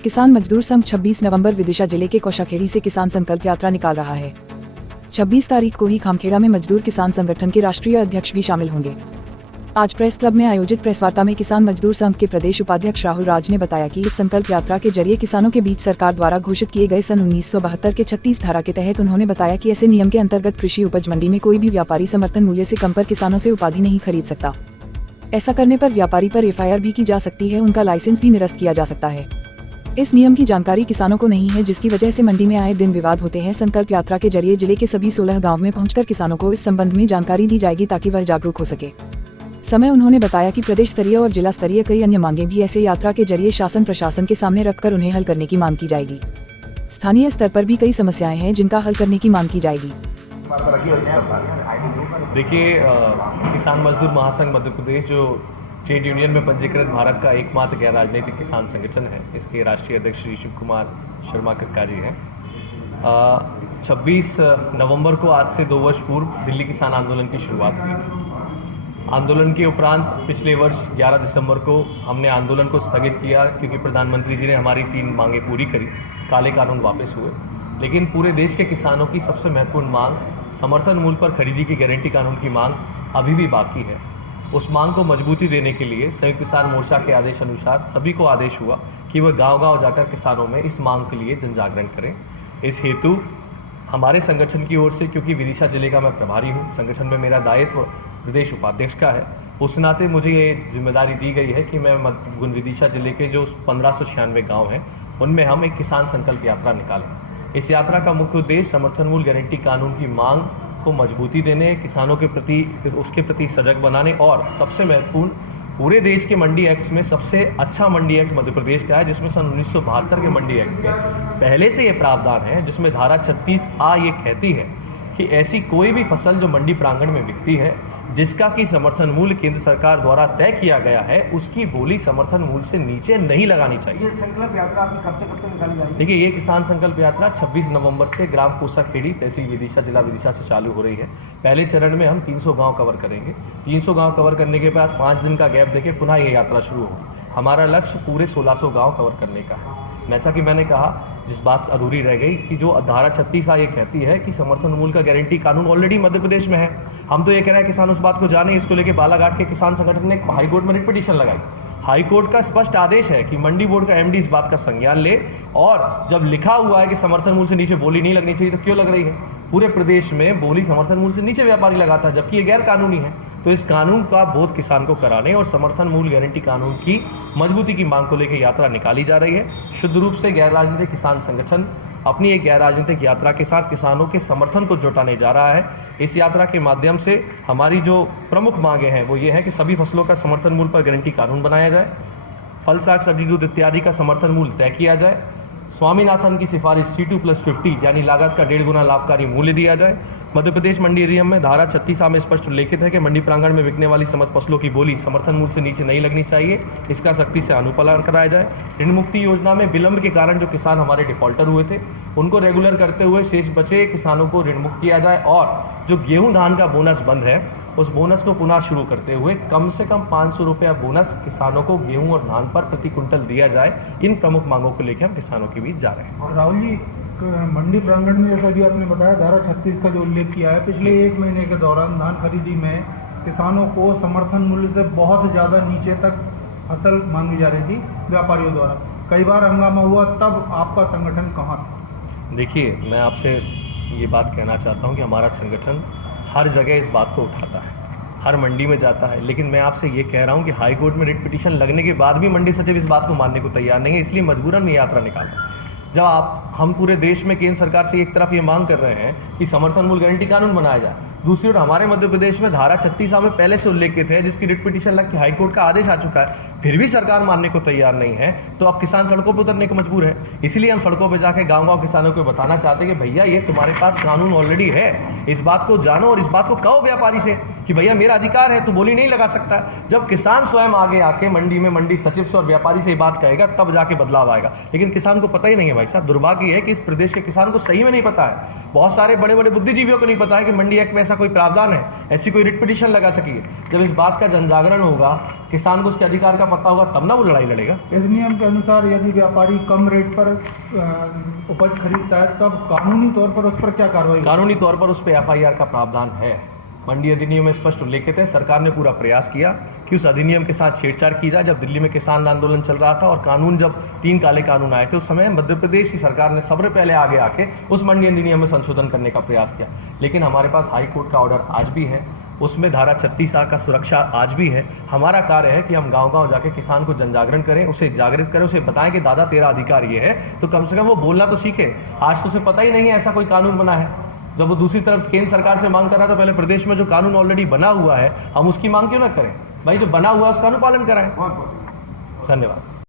किसान मजदूर संघ 26 नवंबर विदिशा जिले के कौशाखेड़ी से किसान संकल्प यात्रा निकाल रहा है। 26 तारीख को ही खामखेड़ा में मजदूर किसान संगठन के राष्ट्रीय अध्यक्ष भी शामिल होंगे। आज प्रेस क्लब में आयोजित प्रेस वार्ता में किसान मजदूर संघ के प्रदेश उपाध्यक्ष राहुल राज ने बताया कि इस संकल्प यात्रा के जरिए किसानों के बीच सरकार द्वारा घोषित किए गए सन 1972 के 36 धारा के तहत उन्होंने बताया कि ऐसे नियम के अंतर्गत कृषि उपज मंडी में कोई भी व्यापारी समर्थन मूल्य से कम पर किसानों से उपाधि नहीं खरीद सकता। ऐसा करने पर व्यापारी पर एफआईआर भी की जा सकती है, उनका लाइसेंस भी निरस्त किया जा सकता है। इस नियम की जानकारी किसानों को नहीं है, जिसकी वजह से मंडी में आए दिन विवाद होते हैं। संकल्प यात्रा के जरिए जिले के सभी 16 गांव में पहुंचकर किसानों को इस संबंध में जानकारी दी जाएगी ताकि वह जागरूक हो सके। समय उन्होंने बताया कि प्रदेश स्तरीय और जिला स्तरीय कई अन्य मांगे भी ऐसे यात्रा के जरिए शासन प्रशासन के सामने रखकर उन्हें हल करने की मांग की जाएगी। स्थानीय स्तर पर भी कई समस्याएं हैं जिनका हल करने की मांग की जाएगी। देखिए, किसान मजदूर महासंघ मध्य प्रदेश जो ट्रेड यूनियन में पंजीकृत भारत का एकमात्र गैर राजनीतिक किसान संगठन है, इसके राष्ट्रीय अध्यक्ष श्री शिव कुमार शर्मा कक्का जी हैं। 26 नवंबर को आज से 2 वर्ष पूर्व दिल्ली किसान आंदोलन की शुरुआत हुई थी। आंदोलन के उपरांत पिछले वर्ष 11 दिसंबर को हमने आंदोलन को स्थगित किया क्योंकि प्रधानमंत्री जी ने हमारी 3 मांगें पूरी करी, काले कानून वापस हुए। लेकिन पूरे देश के किसानों की सबसे महत्वपूर्ण मांग, समर्थन मूल्य पर खरीदी की गारंटी कानून की मांग अभी भी बाकी है। उस मांग को मजबूती देने के लिए संयुक्त किसान मोर्चा के आदेश अनुसार सभी को आदेश हुआ कि वह गांव-गांव जाकर किसानों में इस मांग के लिए जनजागरण करें। इस हेतु हमारे संगठन की ओर से, क्योंकि विदिशा जिले का मैं प्रभारी हूं, संगठन में मेरा दायित्व प्रदेश उपाध्यक्ष का है, उस नाते मुझे ये जिम्मेदारी दी गई है कि मैं विदिशा जिले के जो 1596 गाँव हैं उनमें हम एक किसान संकल्प यात्रा निकालें। इस यात्रा का मुख्य उद्देश्य समर्थन मूल्य गारंटी कानून की मांग को मजबूती देने, किसानों के प्रति उसके प्रति सजग बनाने और सबसे महत्वपूर्ण, पूरे देश के मंडी एक्ट में सबसे अच्छा मंडी एक्ट मध्य प्रदेश का है, जिसमें सन 1972 के मंडी एक्ट में पहले से ये प्रावधान है, जिसमें धारा 36A ये कहती है कि ऐसी कोई भी फसल जो मंडी प्रांगण में बिकती है जिसका कि समर्थन मूल्य केंद्र सरकार द्वारा तय किया गया है, उसकी बोली समर्थन मूल्य से नीचे नहीं लगानी चाहिए। ये संकल्प यात्रा आपकी कब से निकाली जाएगी? देखिए, ये किसान संकल्प यात्रा 26 नवंबर से ग्राम कौशाखेड़ी, तहसील विदिशा, जिला विदिशा से चालू हो रही है। पहले चरण में हम 300 गांव कवर करेंगे। 300 गांव कवर करने के बाद 5 दिन का गैप देके पुनः ये यात्रा शुरू होगी। हमारा लक्ष्य पूरे 1600 गाँव कवर करने का है। जैसा कि मैंने कहा, जिस बात अधूरी रह गई कि जो धारा 36A ये कहती है कि समर्थन मूल्य का गारंटी कानून ऑलरेडी मध्य प्रदेश में है। हम तो ये कह रहे हैं किसान उस बात को जाने। इसको लेकर बालाघाट के किसान संगठन ने हाई कोर्ट में रिट पिटीशन लगाई। हाई कोर्ट का स्पष्ट आदेश है कि मंडी बोर्ड का एमडी इस बात का संज्ञान ले, और जब लिखा हुआ है कि समर्थन मूल्य से नीचे बोली नहीं लगनी चाहिए तो क्यों लग रही है? पूरे प्रदेश में बोली समर्थन मूल्य से नीचे व्यापारी लगाता है, जबकि ये गैर कानूनी है। तो इस कानून का बोध किसान को कराने और समर्थन मूल्य गारंटी कानून की मजबूती की मांग को लेकर यात्रा निकाली जा रही है। शुद्ध रूप से गैर राजनीतिक किसान संगठन अपनी एक गैर राजनीतिक यात्रा के साथ किसानों के समर्थन को जुटाने जा रहा है। इस यात्रा के माध्यम से हमारी जो प्रमुख मांगे हैं वो ये है कि सभी फसलों का समर्थन मूल्य पर गारंटी कानून बनाया जाए, फल, साग, सब्जी, दूध इत्यादि का समर्थन मूल्य तय किया जाए, स्वामीनाथन की सिफारिश C2+50 यानी लागत का 1.5 गुना लाभकारी मूल्य दिया जाए। मध्य प्रदेश मंडी अधिनियम में धारा 36A में स्पष्ट उल्लेखित है कि मंडी प्रांगण में बिकने वाली समस्त फसलों की बोली समर्थन मूल्य से नीचे नहीं लगनी चाहिए। इसका सख्ती से अनुपालन कराया जाए। ऋण मुक्ति योजना में विलंब के कारण जो किसान हमारे डिफॉल्टर हुए थे उनको रेगुलर करते हुए शेष बचे किसानों को ऋण मुक्त किया जाए, और जो गेहूं धान का बोनस बंद है उस बोनस को पुनः शुरू करते हुए कम से कम 500 रुपया बोनस किसानों को गेहूं और धान पर प्रति क्विंटल दिया जाए। इन प्रमुख मांगों को लेकर हम किसानों के बीच जा रहे हैं। और राहुल जी, मंडी प्रांगण में जैसा भी आपने बताया, धारा 36 का जो उल्लेख किया है, पिछले 1 महीने के दौरान धान खरीदी में किसानों को समर्थन मूल्य से बहुत ज़्यादा नीचे तक फसल मांगी जा रही थी व्यापारियों द्वारा। कई बार हंगामा हुआ, तब आपका संगठन कहाँ था? देखिए, मैं आपसे ये बात कहना चाहता हूँ कि हमारा संगठन हर जगह इस बात को उठाता है, हर मंडी में जाता है। लेकिन मैं आपसे ये कह रहा हूँ कि हाई कोर्ट में रिट पिटीशन लगने के बाद भी मंडी सचिव इस बात को मानने को तैयार नहीं है, इसलिए मजबूरन ये यात्रा निकाला। जब हम पूरे देश में केंद्र सरकार से एक तरफ ये मांग कर रहे हैं कि समर्थन मूल्य गारंटी कानून बनाया जाए, दूसरी ओर हमारे मध्य प्रदेश में धारा 36A में पहले से उल्लेखित है, जिसकी रिट पिटीशन लग के हाई कोर्ट का आदेश आ चुका है, फिर भी सरकार मानने को तैयार नहीं है, तो अब किसान सड़कों पर उतरने को मजबूर है। इसलिए हम सड़कों पर जाकर गाँव-गाँव किसानों को बताना चाहते हैं कि भैया, ये तुम्हारे पास कानून ऑलरेडी है, इस बात को जानो और इस बात को कहो व्यापारी से कि भैया मेरा अधिकार है, तू बोली नहीं लगा सकता। जब किसान स्वयं आगे आके मंडी में मंडी सचिव से और व्यापारी से ये बात कहेगा तब जाके बदलाव आएगा। लेकिन किसान को पता ही नहीं है भाई साहब। दुर्भाग्य है कि इस प्रदेश के किसान को सही में नहीं पता है। बहुत सारे बड़े बड़े बुद्धिजीवियों को नहीं पता है कि मंडी एक्ट में ऐसा कोई प्रावधान है, ऐसी कोई रिट पिटीशन लगा सके। जब इस बात का जनजागरण होगा, किसान को उसके अधिकार का पता होगा, तब ना वो लड़ाई लड़ेगा। इस नियम के अनुसार यदि व्यापारी कम रेट पर उपज खरीदता है तब कानूनी तौर पर उस पर क्या कार्रवाई? कानूनी तौर पर उस पर FIR का प्रावधान है। मंडी अधिनियम में स्पष्ट उल्लेखित है। सरकार ने पूरा प्रयास किया कि उस अधिनियम के साथ छेड़छाड़ की जाए। जब दिल्ली में किसान आंदोलन चल रहा था और कानून जब 3 काले कानून आए थे, उस समय मध्य प्रदेश की सरकार ने सबसे पहले आगे आके उस मंडी अधिनियम में संशोधन करने का प्रयास किया। लेकिन हमारे पास हाई कोर्ट का ऑर्डर आज भी है, उसमें धारा 36A का सुरक्षा आज भी है। हमारा कार्य है कि हम गांव-गांव जाके किसान को जनजागरण करें, उसे जागृत करें, उसे बताएं कि दादा तेरा अधिकार ये है, तो कम से कम वो बोलना तो सीखे। आज तो उसे पता ही नहीं है ऐसा कोई कानून बना है। जब वो दूसरी तरफ केंद्र सरकार से मांग कर रहा है तो पहले प्रदेश में जो कानून ऑलरेडी बना हुआ है हम उसकी मांग क्यों ना करें? भाई जो बना हुआ है उसका अनुपालन कराएं। धन्यवाद।